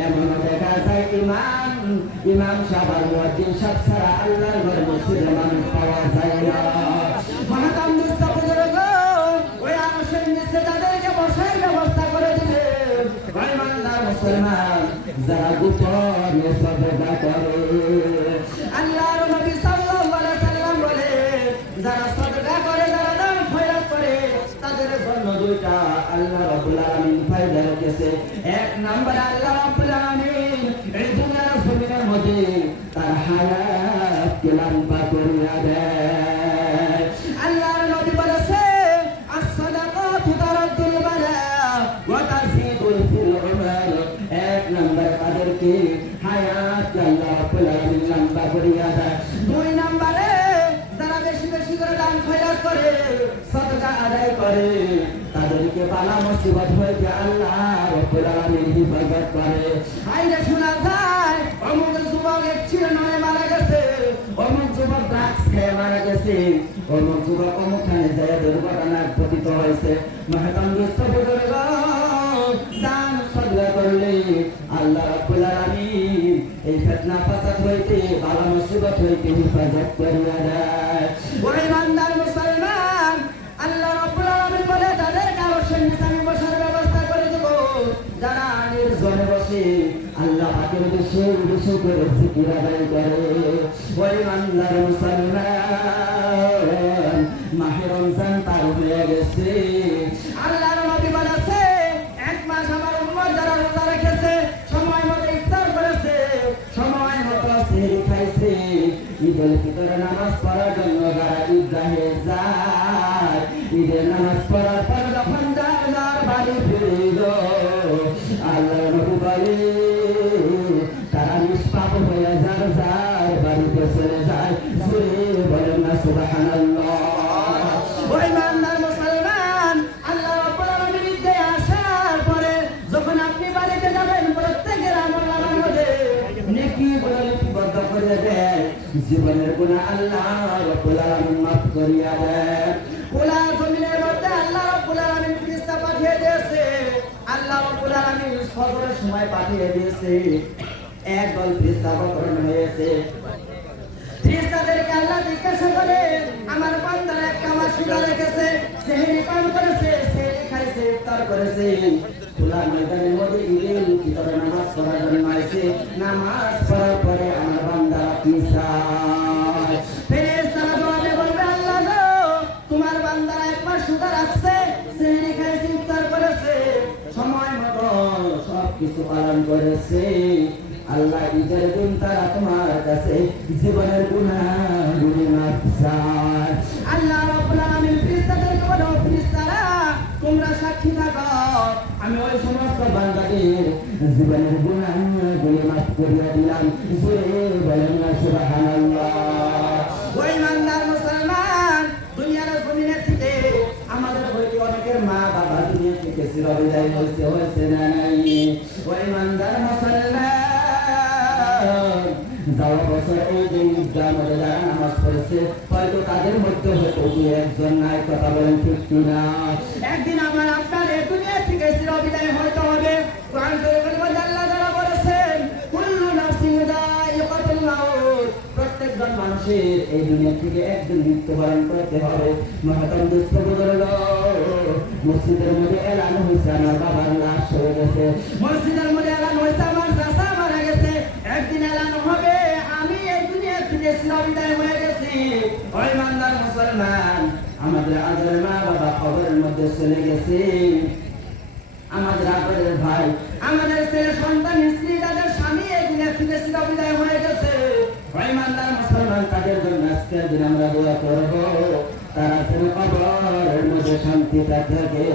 এমন দেখা যায় ইমাম সাহেব আর মুয়াজ্জিন সাহেব ছাড়া আল্লাহর ঘর মসজিদে মানুষ পাওয়া যায় না। মহাতাম মুস্তাফিজুর ওই আরশের নিচে তাদেরকে বসার ব্যবস্থা করে দিলে। ওই ইমানদার মুসলমান যারা গোপনে সদকা করে, আল্লাহর নবী সাল্লাল্লাহু আলাইহি সাল্লাম বলে যারা সদকা করে, যারা দান খয়রাত করে, তাদের জন্য দুইটা আল্লাহ রাব্বুল আলামিন ফায়দা রেখেছে। এক নাম্বার আল্লাহ রাব্বুল আলামিন এই দুনিয়ার জমিনের মধ্যে তার হায়াতকে লম্বা করিয়া দেয়। আল্লাহর নবী বলেছে as-সাদাকাতু তারাদ্দুল বালা ওয়া তাজিদুল ফিল উমর। এক নাম্বার তাদেরকে হায়াত আল্লাহ রাব্বুল আলামিন লম্বা করিয়া দেয়। দুই নাম্বারে যারা বেশি বেশি করে দান খয়রাত করে, সদকা আদায় করে, তাদেরকে বালা মুসিবত হইতে আল্লাহ রাব্বুল আলামিন হিফাজত করে। আইরে শোনা যায় অমুক যুবক অ্যাক্সিডেন্টে মারা গেছে, অমুক যুবক ড্রাগস খেয়ে মারা গেছে, অমুক যুবক অমুকখানে যায় দুর্ঘটনায় পতিত হয়েছে। মহাতাম মুস্তাফিজুর দান সদকা করলে আল্লাহ রাব্বুল আলামিন এই ফিতনা ফাসাদ হইতে বালা মুসিবত হইতে হিফাজত করিয়া দেয়। ওই ইমানদার মুসলমান, আল্লাহ রাব্বুল আলামিন বলে তাদের আরশের নিচে আমি বসার ব্যবস্থা করে দেব। যারা নির্জনে বসে আল্লাহ পাকের বেশি বেশি করে জিকির আদায় করে। ওই ইমানদার মুসলমান, মাহে রমজান পার হয়ে গেছে। আল্লাহর নবী বলেছে এক মাস আমার উম্মত যারা রোজা রেখেছে, সময় মতো ইফতার করেছে, সময় মতো সেহরি খাইছে, ঈদুল ফিতরে নামাজ পড়ার জন্য যারা ঈদগাহে যায়, ঈদের নামাজ পড়ার পর যখন যার বাড়ি ফিরিল, আল্লাহর নবী বলে তারা নিষ্পাপ হয়ে যার যার বাড়িতে চলে যায়। জোরে বলেন না সুবহানাল্লাহ। ওই ইমানদার মুসলমান, আল্লাহ রাব্বুল আলামিন ঈদে আসার পরে যখন আপনি বাড়িতে যাবেন, প্রত্যেকের আমলনামার মধ্যে নেকি বলে লিপিবদ্ধ করে দেয়। জীবনের গুনাহ আল্লাহ রাব্বুল আলামিন মাফ করিয়া দেয়। পুরা জমিনের মধ্যে আল্লাহ রাব্বুল আলামিন ফেরেশতা পাঠিয়ে দিয়েছে। আল্লাহ রাব্বুল আলামিন ফজরের সময় পাঠিয়ে দিয়েছে একদল ফেরেশতা অবতরণ হয়েছে। ফেরেশতাদেরকে আল্লাহ জিজ্ঞাসা করে, আমার বান্দারা একটা মাস রোজা রেখেছে, সেহরি পান করেছে, সেহরি খাইছে, ইফতার করেছে, খোলা ময়দানের মধ্যে ঈদুল ফিতরে নামাজ পড়ার জন্য আইছে, নামাজ পড়ার পরে আমার বান্দারা কি চায়? ফেরেশতারা জবাবে বলবে, আল্লাহ গো, তোমার বান্দারা এক মাস রোজা রাখছে, সেহরি খাইছে, ইফতার করেছে, সময় মতো সব কিছু পালন করেছে। আল্লাহ ঈদের দিন তারা তোমার কাছে জীবনের গুনাহগুলি মাফ চায়। আল্লাহ রাব্বুল আলামিন ফেরেশতাদেরকে বলে, ফেরেশতারা তোমরা সাক্ষী থাকো, আমি ওই সমস্ত বান্দাদের জীবনের গুনাহগুলি মাফ করিয়া দিলাম। জোরে বলেন না সুবহানাল্লাহ। ওই ইমানদার মুসলমান, দুনিয়ার জমিনে থেকে আমাদের হয়তো অনেকের মা বাবা দুনিয়া থেকে চিরবিদায় হয়েছে না নাই? ওই ইমানদার মুসলমান, যাওয়া বছর এই যে ঈদগাহ মধ্যে যারা নামাজ পড়েছে, হয়তো তাদের মধ্যে হয়তো দু একজন নাই। কথা বলেন ঠিক কিনা? একদিন আমার আপনার এই দুনিয়া থেকে চিরবিদায় হয়তো হবে। কোরআন শরীফের মধ্যে আল্লাহ তাআলা বলেছেন, কুল্লু নাফসিন যায়িকাতুল মাউত, প্রত্যেকজন মানুষের এই দুনিয়া থেকে একদিন মৃত্যুবরণ করতে হবে। মহাতাম মুস্তাফিজুর মসজিদের মধ্যে এলান হয়েছে আমার বাবার লাশ হয়ে গেছে, মসজিদের মধ্যে এলান হয়েছে আমার চাচা মারা গেছে, একদিন এলান হবে আমি এই দুনিয়া থেকে চিরবিদায় হয়ে গেছি। ওই ইমানদার মুসলমান, আমাদের আজের মা বাবা কবরের মধ্যে চলে গেছে, আমাদের আপনাদের ভাই, আমাদের ছেলে সন্তান, স্ত্রী, তাদের স্বামী এই দুনিয়া থেকে চিরবিদায় হয়ে গেছে। ওই ইমানদার মুসলমান, তাদের জন্য আজকের দিন আমরা দোয়া করব, তারা যেন কবরের মধ্যে শান্তিতে থাকে।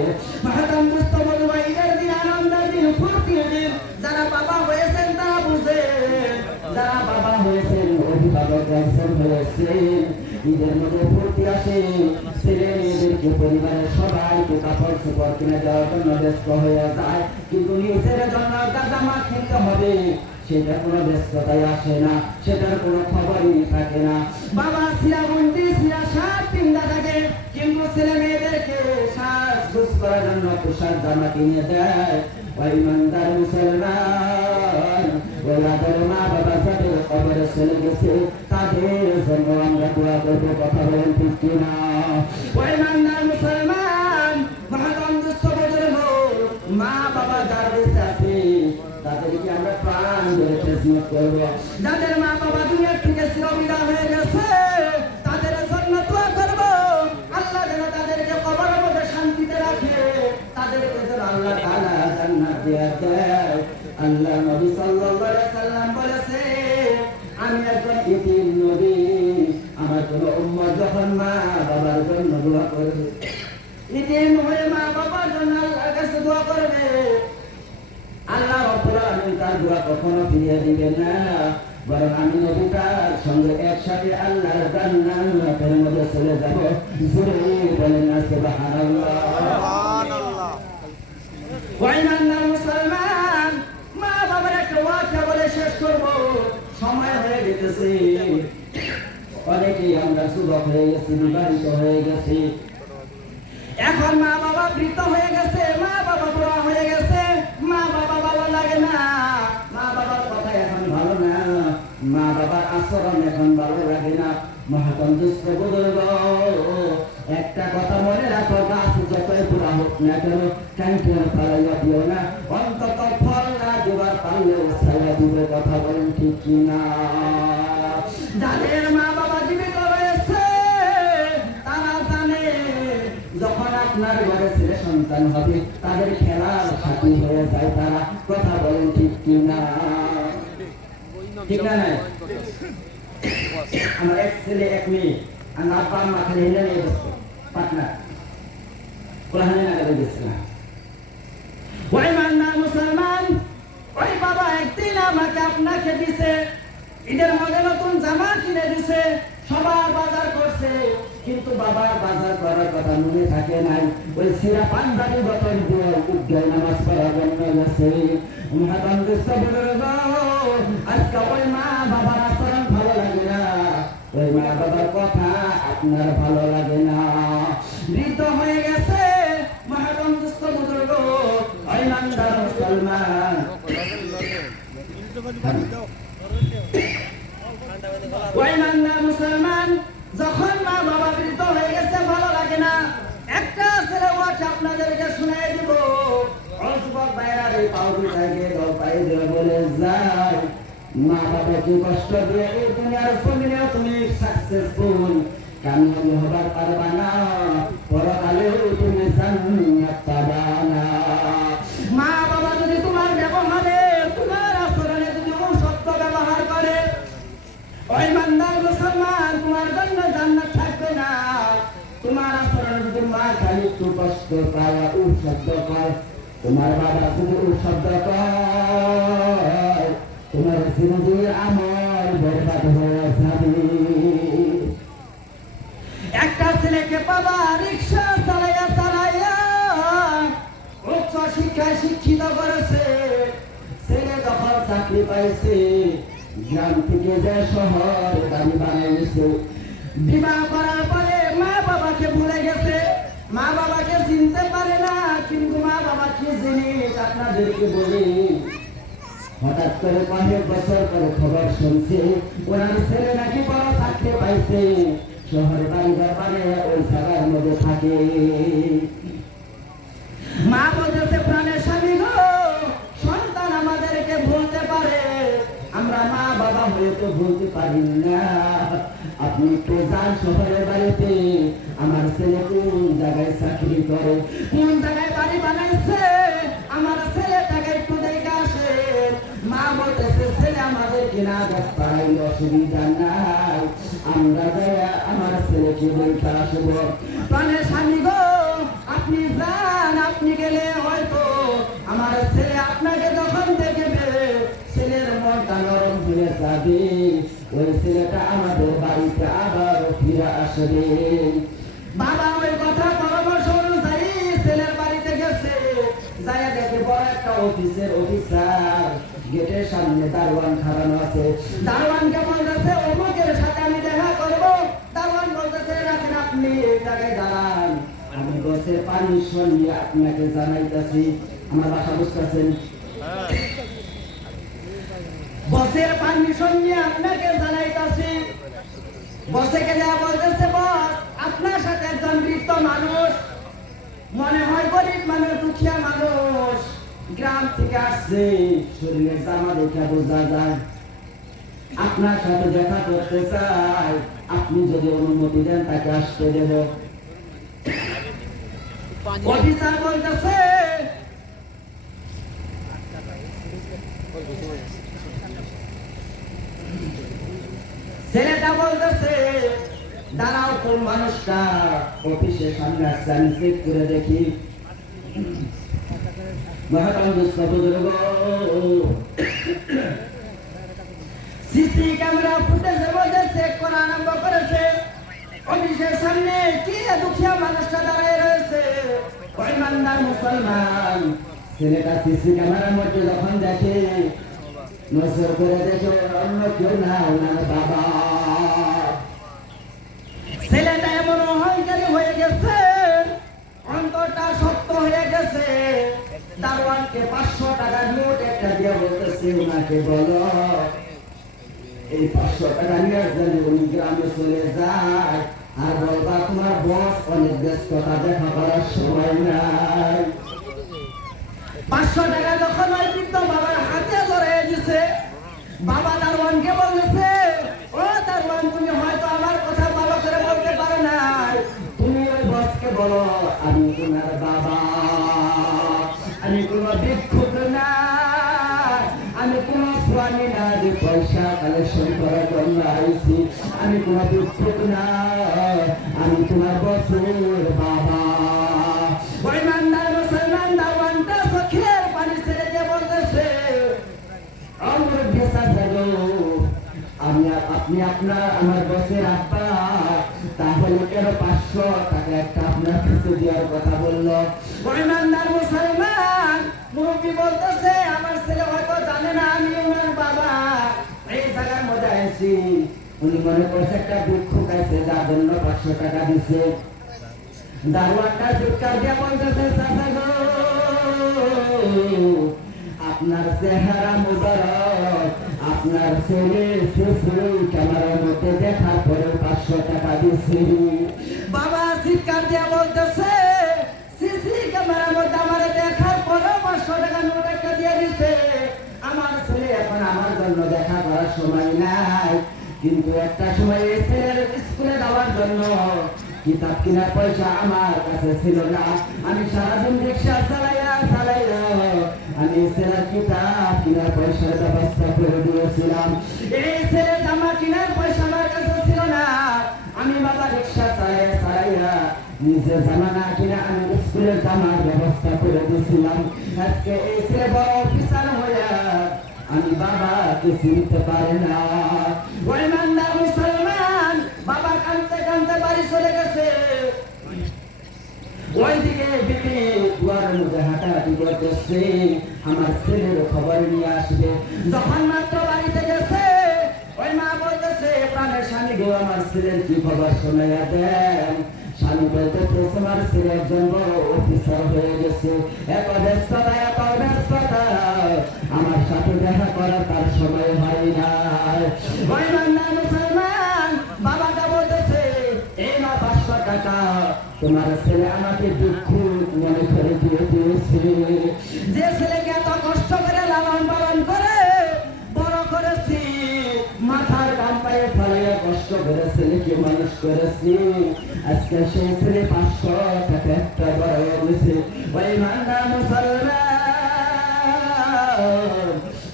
মহাতাম মুস্তাফিজুর ভাই, ঈদের দিন আনন্দের দিন, ফুর্তির দিন। যারা বাবা হয়েছেন তারা বুঝেন, যারা বাবা হয়েছেন, অভিভাবক একজন হয়েছেন, ঈদের মধ্যে ফুর্তি আসে, ছেলে মেয়েদেরকে পরিবারের সবাইকে কাপড় চোপড় কিনে দেওয়ার জন্য ব্যস্ত হয়ে যায়, কিন্তু নিজের জন্য জামা কিনতে হবে, সেটা কোনো ব্যস্ততাই আসে না, সেটার কোনো খবরই থাকে না। বাবা সিরাবন্তি সিরা সাত চিন্তা থাকে, কিন্তু ছেলে মেয়েদেরকে সাজগোজ করার জন্য পোশাক জামা কিনে দেয়। ওই ইমানদার মুসলমান, ওদের মা বাবা যাদের কবরে চলে গেছে তাদের জন্য আমরা দোয়া করবো। কথা বলেন ঠিক কিনা? ওই ইমানদার মুসলমান, মহাগন্ধস্থ বুজুর্গ, মা বাবা যার বেঁচে আছে তাদেরকে আমরা প্রাণ ধরে খেদমত করবো। যাদের মা বাবা দুনিয়া থেকে চিরবিদায় হয়ে গেছে তাদের জন্য দোয়া করবো। আল্লাহ যেন তাদেরকে কবরের মধ্যে শান্তিতে রাখে, তাদেরকে যেন আল্লাহ তাআলা জান্নাত দিয়ে দেয়। আল্লাহ নবী সাল্লাল্লাহু আলাইহি সাল্লাম বলেছে, আমি একজন ইতিম নবী, আমার কোন উম্মত যখন মা বাবার জন্য দোয়া করবে, ইতিম হয়ে মা বাবার জন্য আল্লাহর কাছে দোয়া করবে, আল্লাহ রাব্বুল আলামিন তার দোয়া কখনো ফিরিয়ে দিবেন না, বরং আমি নবী তার সঙ্গে একসাথে আল্লাহর জান্নাতের মধ্যে চলে যাব। জোরে বলেন না সুবহানাল্লাহ। সুবহানাল্লাহ। ওয়া ইমানদার মুসলমান, মা বাবার একটা ওয়াক্ত বলে শেষ করব, সময় হয়ে গেছে। অনেকেই আমরা যুবক হয়ে গেছি, বিবাহিত হয়ে গেছি, এখন মা বাবা বৃদ্ধ হয়ে গেছে, মা বাবা বুড়া হয়ে গেছে, মা বাবা ভালো লাগে না, মা বাবার কথা এখন ভালো না, মা বাবার আচরণ এখন ভালো লাগে না। মহাকন্দুষ্ট বুজুর্গ, একটা কথা মনে রাখো, গাছ যতই বুড়া হোক না কেন ক্যান্টিন ফেলাইয়া দিও না, অন্তত ফল না দেবার পারলেও ছায়া দিবে। কথা বলেন ঠিক কিনা? যাদের মা বাবা জীবিত রয়েছে তারা জানে যখন আপনার ঘরে ছেলে সন্তান হবে তাদের খেলার সাথী হয়ে যায় তারা। কথা বলেন ঠিক কিনা? ঠিক না? আমার এক ছেলে এক মেয়ে, আমার আব্বা আম্মা খালি হিলে নিয়ে বসতো পাটনা কোরআনে লাগাতে গেছে না। ওই মান্না মুসলমান, ওই বাবা একদিন আমাকে আপনাকে দিছে, ঈদের মধ্যে নতুন জামা কিনে দিছে, সবার বাজার করছে, কিন্তু বাবার বাজার করার কথা মনে থাকে নাই। ওই ছেঁড়া পাঞ্জাবি বতন দিয়ে উদ্যায় নামাজ পড়ার জন্য গেছে। আজকে ওই মা বাবার আচরণ ভালো লাগে না, ওই মা বাবার কথা আপনার ভালো লাগে না, বৃদ্ধ হয়ে গেছে। মহাবন্ধুস্থ বুজুর্গ, ওই ইমানদার মুসলমান, ওই ইমানদার মুসলমান, যখন মা বাবা বৃদ্ধ হয়ে গেছে ভালো লাগে না। একটা ছেলে ওয়াজ আপনাদেরকে শুনিয়ে দিব, অসবক বাইরে পাউডি থাকে পাই দিয়ে বলে যায়, মা বাবা কি কষ্ট দিয়ে এই দুনিয়ার জমিনে তুমি সাকসেসফুল কামিয়াবি হবার পারবা না, পরকালেও তুমি জান্নাত পাবা না। মা বাবা যদি তোমার ব্যবহারে তোমার আচরণে যদি অসত্য ব্যবহার করে, ওই ইমানদার মুসলমান, তোমার জন্য জান্নাত থাকবে না। তোমার আচরণে যদি মা খালি একটু কষ্ট পায়, শব্দ পায়, তোমার বাবা যদি শব্দ পায়, তোমার জিন্দগির আমল বরবাদ হয়ে যাবে। একটা ছেলেকে বাবা রিক্সা চালাইয়া চালাইয়া উচ্চ শিক্ষায় শিক্ষিত করেছে, ছেলে যখন চাকরি পাইছে গ্রাম থেকে যে শহর বাড়ি বানাইছে, বিবাহ করার পরে মা বাবাকে ভুলে গেছে, মা বাবাকে চিনতে পারে না। কিন্তু মা বাবা কি জিনিস আপনাদেরকে বলি, হঠাৎ করে কয়েক বছর পরে খবর শুনছে ওনার ছেলে নাকি বড় চাকরি পাইছে, শহরে বাড়ি ঘর বানিয়ে ওই জায়গার মধ্যে থাকে। মা বলতেছে, প্রাণের স্বামী গো, সন্তান আমাদেরকে ভুলতে পারে, আমরা মা বাবা হয়ে তো ভুলতে পারি না। আপনি একটু যান শহরের বাড়িতে, আমার ছেলে কোন জায়গায় চাকরি করে, কোন জায়গায় বাড়ি বানাইছে, আমার ছেলেটাকে একটু দেখে আসে। মা বলতেছে, ছেলে আমাদের কিনা গাছ পাড়াই অসুবিধা নাই, আমরা যাই আমার ছেলেকে দেখে আসবো। প্রাণের স্বামী গো, আপনি যান, আপনি গেলে হয়তো আমার ছেলে আপনাকে যখন দেখবে ছেলের মনটা নরম হয়ে যাবে, ওই ছেলেটা আমাদের বাড়িতে আবার ফিরে আসবে। বাবা ওই কথা পরামর্শ অনুযায়ী ছেলের বাড়িতে গেছে, যাইয়া দেখে বড় একটা অফিসের অফিসার গেটের সামনে দারোয়ান খাড়ানো আছে। দারোয়ানকে বলতেছে অমুকের সাথে আমি দেখা করব। দারোয়ান বলতেছে রাখেন, আপনি এই জায়গায় দাঁড়ান, আমি বসের পারমিশন নিয়ে আপনাকে জানাইতেছি। আমার বাসা বুঝতেছেন? বসের পারমিশন নিয়ে আপনাকে জানাইতেছি। বসেকে যা বলতেছে, বস আপনার সাথে একজন বৃদ্ধ মানুষ, মনে হয় গরিব মানুষ, দুঃখিয়া মানুষ, গ্রাম থেকে আসছে, শরীরের জামা দেখে বোঝা যায় আপনার সাথে দেখা করতে চাই, আপনি যদি অনুমতি দেন তাকে আসতে দেব। অফিসার বলতেছে ছেলেটা বলতেছে দাঁড়াও, কোন মানুষটা অফিসের সামনে আসছে আমি চেক করে দেখি। সিসি ক্যামেরা ফুটেজের মধ্যে চেক করা আরম্ভ করেছে। অফিসের সামনে কি দুঃখিয়া মানুষটা দাঁড়িয়ে রয়েছে, ওই ইমানদার মুসলমান। ছেলেটা সিসি ক্যামেরার মধ্যে যখন দেখে, নজর করে দেখে অন্য কেউ না, ওনার বাবা। ছেলেটা এমন অহংকারী হয়ে গেছে, অন্তরটা শক্ত হয়ে গেছে। দারোয়ানকে 500 টাকার নোট একটা দিয়ে বলতেছে, ওনাকে বলো এই 500 টাকা নিয়ে আসলে উনি গ্রামে চলে যায়, আর বলবা তোমার বস অনেক ব্যস্ততা, দেখা করার সময় নাই। 500 টাকা যখন ওই বৃদ্ধ বাবার হাতে ধরে দিছে, বাবা দারোয়ানকে বলতেছে, ও দারোয়ান তুমি হয়তো আমার কথা ভালো করে বলতে পারো না, তুমি ওই বসকে বলো আমি তোমার বাবা, আমি কোনো ভিক্ষুক না, আমি কোনো স্বামী না যে পয়সা কালেকশন করার জন্য আইছি, আমি কোনো ভিক্ষুক না, আমি তোমার বসের বাবা। ওই ইমানদার মুসলমান দারোয়ানটা চোখের পানি ছেড়ে দিয়ে বলতেছে, আপনি আপনার আমার বসের আব্বা, তাহলে কেন 500 টাকা একটা আপনার কাছে দেওয়ার কথা বললো? ওই ইমানদার মুসলমান মুরব্বী বলতেছে, আমার ছেলে হয়তো জানে না আমি ওনার বাবা, এই জায়গার মধ্যে আছি, উনি মনে করছে একটা ভিক্ষুক আছে যার জন্য 500 টাকা দিছে। দারোয়ানটা চিৎকার দিয়ে বলতেছে, চাচা গো আপনার চেহারা মুবারক, আপনার ছেলে সিসি ক্যামেরার মধ্যে দেখার পরে 500 টাকা দিছি। বাবা চিৎকার দিয়ে বলতেছে, সিসি ক্যামেরার মধ্যে আমার দেখার পরে 500 টাকা নোট একটা দিয়ে দিছে। আমার ছেলে এখন আমার জন্য দেখা করার সময় নাই, কিন্তু একটা সময় এই ছেলের স্কুলে যাওয়ার জন্য কিতাব কেনার পয়সা আমার কাছে ছিল না, আমি সারাদিন রিক্সা চালাইয়া আমি ছেলের কিতাব কেনার পয়সার ব্যবস্থা করে দিয়েছিলাম। এই ছেলের জামা কেনার পয়সা আমার কাছে ছিল না, আমি বাবা রিক্সা চালাইয়া নিজে জামা না কিনা আমি স্কুলের জামার ব্যবস্থা করে দিয়েছিলাম। আজকে এই ছেলে বড় অফিসার হইয়া আমি বাবাকে চিনতে পারি না। ওই ইমানদার মুসলমান বাবা কাঁদতে কাঁদতে বাড়ি চলে গেছে। ওইদিকে বিবি দুয়ারের মধ্যে হাঁটাহাঁটি করতেছে, আমার ছেলের খবর নিয়ে আসবে। যখন মাত্র বাড়িতে গেছে, ওই মা বলতেছে, প্রাণের স্বামী গো আমার ছেলের কি খবর শোনাইয়া দেন। স্বামী বলতেছে, তোমার ছেলে একজন বড় অফিসার হয়ে গেছে, এত ব্যস্ততা আমার সাথে দেখা করার তার সময় হয় না। ওই ইমানদার মুসলমান বাবাটা বলতেছে, এই না 500 টাকা তোমার ছেলে আমাকে দুঃখ মনে করে দিয়ে দিয়েছে। যে ছেলেকে এত কষ্ট করে লালন পালন করে বড় করেছি, মাথার গাম পায়ে ফেলে কষ্ট করে ছেলেকে মানুষ করেছি, আজকে সেই ছেলে 500 টাকা একটা বড় হয়েছে। ওই ইমানদার মুসলমান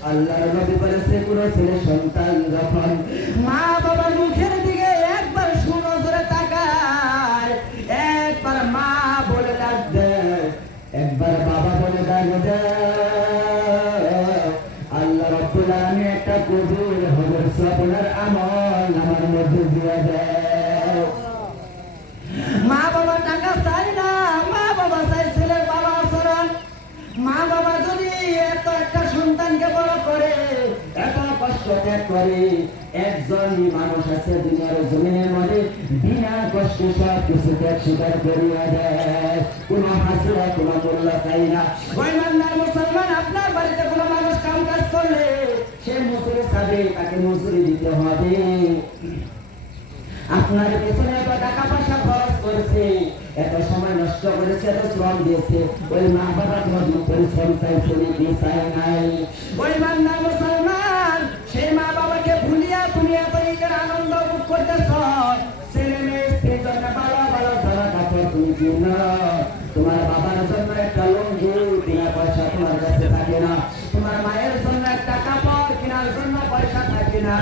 আল্লাহর নবী বলেছে, কোন ছেলে সন্তান যখন মা বাবার মুখের দিকে একবার সুনজরে তাকায়, একবার মা বলে ডাক দেয়, একবার বাবা বলে ডাক দেয়, আল্লাহ রাব্বুল আলামিন একটা কবুল হজর আপনার আমল আমার মধ্যে দিয়ে দেয়। মা বাবা টাকা চাই না, মা বাবা চাই ছেলের বাবা আচরণ। মা বাবা যদি এত একটা সন্তানকে বড় করে কষ্ট ত্যাগ করে একজনই মানুষ আছে দুনিয়ার জমিনের মধ্যে বিনা কষ্টে সব কিছু ত্যাগ স্বীকার করিয়া দেয়, কোনো হাসিরা কোনো মূল্য চাই না। ওই বান্দার মুসলমান, আপনার বাড়িতে কোনো মানুষ কাম কাজ করলে সে মজুরি চাবে, তাকে মজুরি দিতে হবে। আপনার পেছনে এত টাকা পয়সা খরচ করেছে, এত সময় নষ্ট করেছে, এত শ্রম দিয়েছে, ওই মা বাবা তোমার পরিশ্রম চাইছে কি চাই নাই? ওই বান্দা মুসলমান, সেই মা বাবাকে ভুলিয়া তুমি এত নিজের আনন্দ উপভোগ করতেছ। ছেলে মেয়ে স্ত্রীর জন্য ভালো ভালো জামা কাপড় তুমি কিনো, তোমার বাবার জন্য একটা লুঙ্গি কেনার পয়সা তোমার কাছে থাকে না, তোমার মায়ের জন্য একটা কাপড় কেনার জন্য পয়সা থাকে না।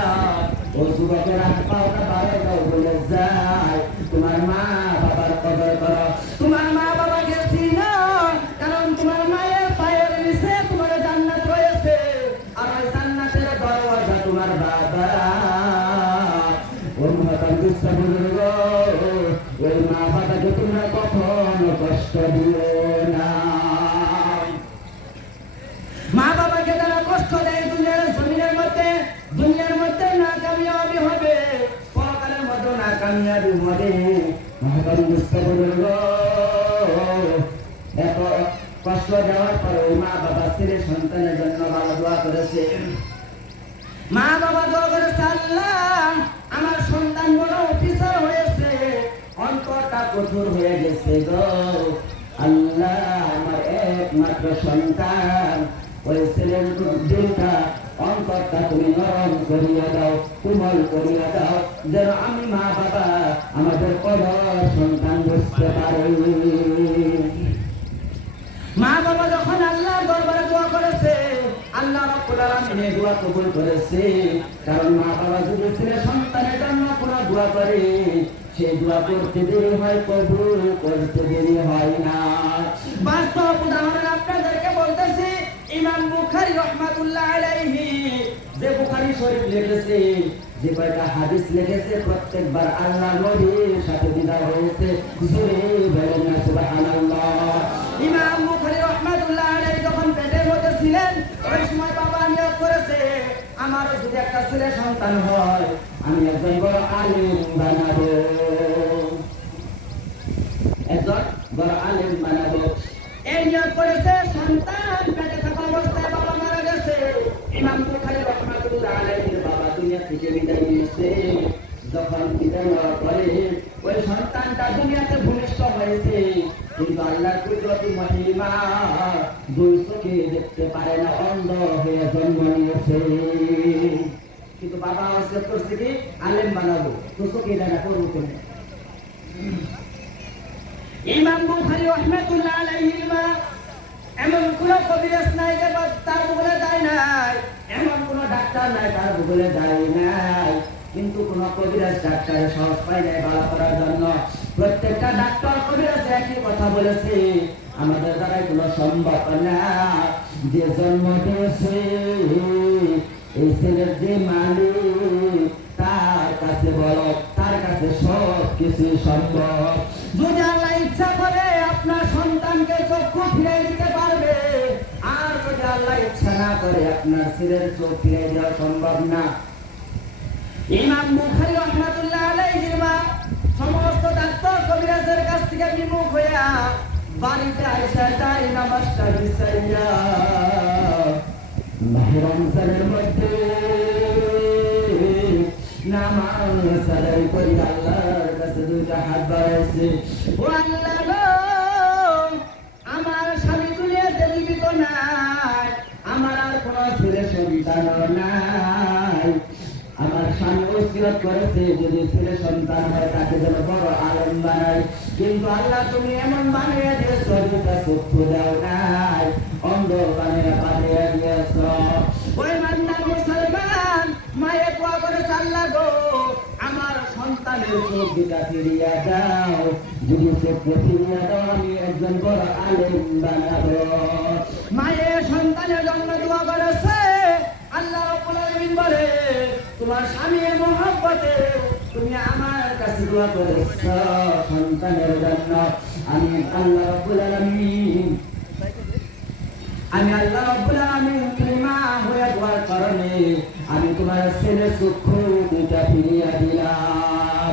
ও যুবকের হাত পাওটা বারোটাও বলে যায়, তোমার মা বাবার কদর করো, তোমার মা বাবাকে চিনো, কারণ তোমার মায়ের পায়ের নিচে তোমার জান্নাত রয়েছে, আর ওই জান্নাতের দরওয়াজা তোমার বাবা। ওই মা বাবাকে তোমরা কখনো কষ্ট দিও না। মা বাবাকে যারা কষ্ট দেয় দুনিয়ার জমিনের মধ্যে, দুনিয়ার মধ্যে না কামিয়াবি হবে, পরকালের মধ্যে না কামিয়াবি হবে। এত কষ্ট দেওয়ার পরে মা বাবা ছেলে সন্তানের জন্য ভালো দোয়া করেছে। মা বাবা দোয়া করেছে, আল্লাহ আমার সন্তান বড় অফিসার হয়েছে, অন্তরটা কঠোর হয়ে গেছে গো আল্লাহ, আমার একমাত্র সন্তান, ওই ছেলের দিনটা অন্তরটা তুমি নরম করিয়া দাও, কোমল করিয়া দাও, যেন আমি মা বাবা আমাদের কদর সন্তান বুঝতে পারি। মা বাবা যখন আল্লাহর দরবারে দোয়া করেছে, আল্লাহ রাব্বুল আলামিন এই দোয়া কবুল করেছে। কারণ মা বাবা যদি ছেলে সন্তানের জন্য কোনো দোয়া করে, সেই দোয়া করতে দেরি হয়, কবুল করতে দেরি হয় না। বাস্তব উদাহরণ আপনাদেরকে বলতেছি, ইমাম বুখারী রাহমাতুল্লাহ আলাইহি যে বুখারী শরীফ লিখেছে, যে কয়টা হাদিস লিখেছে, প্রত্যেকবার আল্লাহ নবীর সাথে দিদার হয়েছে। জোরে বলেন না সুবহানাল্লাহ। ইমাম বুখারী রাহমাতুল্লাহ আলাইহি যখন পেটের মধ্যে ছিলেন, ওই সময় বাবা নিয়ত করেছে, আমার যদি একটা ছেলে সন্তান হয়, আমি একজন বড় আলেম বানাবো, একজন বড় আলেম বানাবো। এই নিয়ত করেছে। সন্তান পেটে থাকা অবস্থায় বাবা মারা গেছে। ইমাম বুখারী রাহমাতুল্লাহ আলাইহির বাবা দুনিয়া থেকে বিদায় নিয়েছে। যখন বিদায় নেওয়ার পরে ওই সন্তানটা দুনিয়াতে ভূমিষ্ঠ হয়েছে, কিন্তু আল্লাহর কুদরতি মহিমা, দুই চোখে দেখতে পারে না, অন্ধ হয়ে জন্ম নিয়েছে। কিন্তু বাবা আওয়াজ করছে কি, আলেম বানাবো, তো চোখে দেখা করবো কেন? ইমাম বুখারী রাহমাতুল্লাহ আলাইহির মা এমন কোন কবিরাজ নাই যে তার বগলে যায় নাই, এমন কোন ডাক্তার নাই তার বগলে যায় নাই, কিন্তু কোন কবিরাজ ডাক্তারের সাহস পায় নাই ভালো করার জন্য। প্রত্যেকটা ডাক্তার কবিরাজ একই কথা বলেছে, আমাদের দ্বারাই কোনো সম্ভব না। যে জন্ম দিয়েছে এই ছেলের যে মালিক, তার কাছে বলো, তার কাছে সব কিছু সম্ভব। যদি আল্লাহ ইচ্ছা করে আপনার সন্তানকে চক্ষু ফিরে দিতে পারবে, আর যদি আল্লাহ ইচ্ছা না করে আপনার ছেলের চোখ ফিরে দেওয়া সম্ভব না। ইমাম বুখারী রাহমাতুল্লাহ আলাইহির মা সমস্ত ডাক্তার কবিরাজের কাছ থেকে বিমুখ হইয়া বাড়িতে আইসা যায় নামাজটা বিছাইয়া। মাহে রমজানের মধ্যে নামাজ আদায় করি আল্লাহর কাছে দুইটা হাত বাড়াইছে, ও আল্লাহ গো, আমার স্বামী দুনিয়াতে জীবিত নাই, আমার আর কোনো ছেলে সন্তান নাই, আমার স্বামী ওসিয়ত করেছে যদি ছেলে সন্তান হয় তাকে যেন বড় আলেম বানাই, কিন্তু আল্লাহ তুমি এমন বানিয়ে দিয়েছো, দুটা চক্ষু দাও নাই, অন্ধ বানিয়ে পাঠিয়ে দিয়েছ। ওই বান্দার মুসলমান মায়ে দোয়া করেছে, আল্লাহ গো, আমার সন্তানের চোখ দুটা ফিরিয়ে দাও, যদি চোখকে ফিরিয়ে দাও আমি একজন বড় আলেম বানাবো। মায়ে সন্তানের জন্য দোয়া করেছে। আল্লাহ রাব্বুল আলামিন বলে, তোমার স্বামীর মহব্বতে তুমি আমার কাছে দোয়া করেছ সন্তানের জন্য, আমি আল্লাহ রাব্বুল আলামিন তুমি মা হয়ে দোয়ার কারণে আমি তোমার ছেলে চক্ষু দুটা ফিরিয়া দিলাম।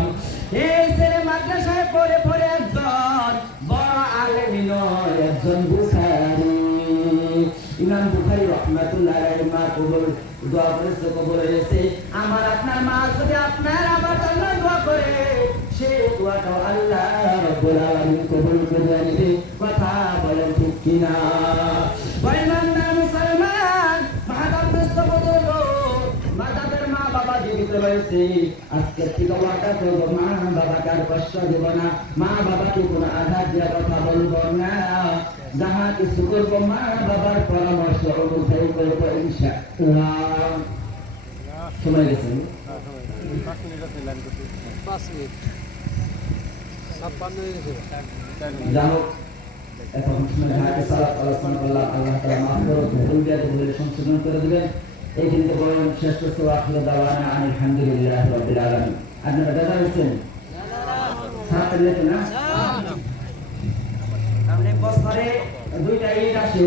এই ছেলে মাদ্রাসায় পড়ে পড়ে একজন বড় আলেম নয়, একজন বুখারী। ইমাম বুখারী রাহমাতুল্লাহ আলাইহি মা কবুল দোয়া করেছে, কবুল হয়েছে। আমার আপনার মা যদি আপনার আমার জন্য দোয়া করে, সেই দোয়াটা আল্লাহ রাব্বুল আলামিন কবুল করে নিবে। কথা বলেন ঠিক কিনা? ইমানদার মুসলমান, মাদারদেশে বুজুর্গ, মাদাদের মা বাবা জীবিত রয়েছে। আজকে থেকে ওয়াদা করবো, মা বাবাকে আর কষ্ট দেব না, মা বাবাকে কোনো আঘাত দিয়ে কথা বলবো না। যাহা কিছু করবো মা বাবার পরামর্শ অনুযায়ী করবো ইনশাআল্লাহ। সময় গেছে যাই হোক, এখন ঢাকা সালাত আলোচনা করলাম। আল্লাহ তাআলা মাফ করুন, ভুল দিয়ে ভুলে সংশোধন করে দিবেন। এই কিন্তু বলেন শ্রেষ্ঠ সোয়াফিল দাওয়ানা আলহামদুলিল্লাহ রাব্বিল আলামিন। আপনারা দাদা হয়েছেন সাথে নিতে না? আপনি বছরে দুইটা ঈদ আসে,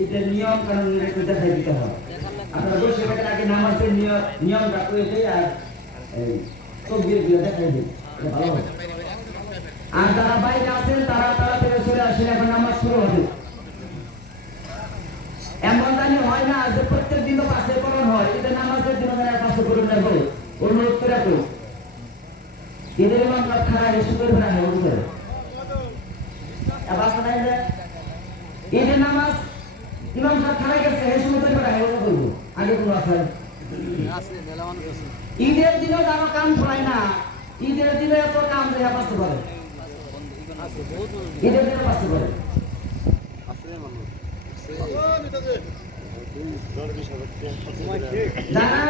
ঈদের নিয়ম কানুন একটু দেখাই দিতে হবে। আপনারা বসে থাকেন, আগে নামাজের নিয়মটা করে দেয় আর এই তকবীর দিয়ে দেখাই দিই, ভালো হবে। আর যারা বাইরে আছেন তারা তাড়াতাড়ি চলে আসেন, এখন নামাজ শুরু হবে। এমন জানি হয় না যে প্রত্যেক দিন তো পাশে করণ হয়, ঈদের নামাজের দিন পাশে করণ নেব, অনুরোধ করে রাখো। ঈদের ইমাম খারাপ এসে করবে না, অনুরোধ করে ঈদের নামাজ ইমাম সাহেব খারাপ গেছে, এই সময় করবে না, অনুরোধ করবো। আগে কোনো আছে ঈদের দিনও যারা কাম ছড়ায় না, ঈদের দিনে এত কাম দেয়া পাশে করে, ঈদের দিনে পাশে করে। যারা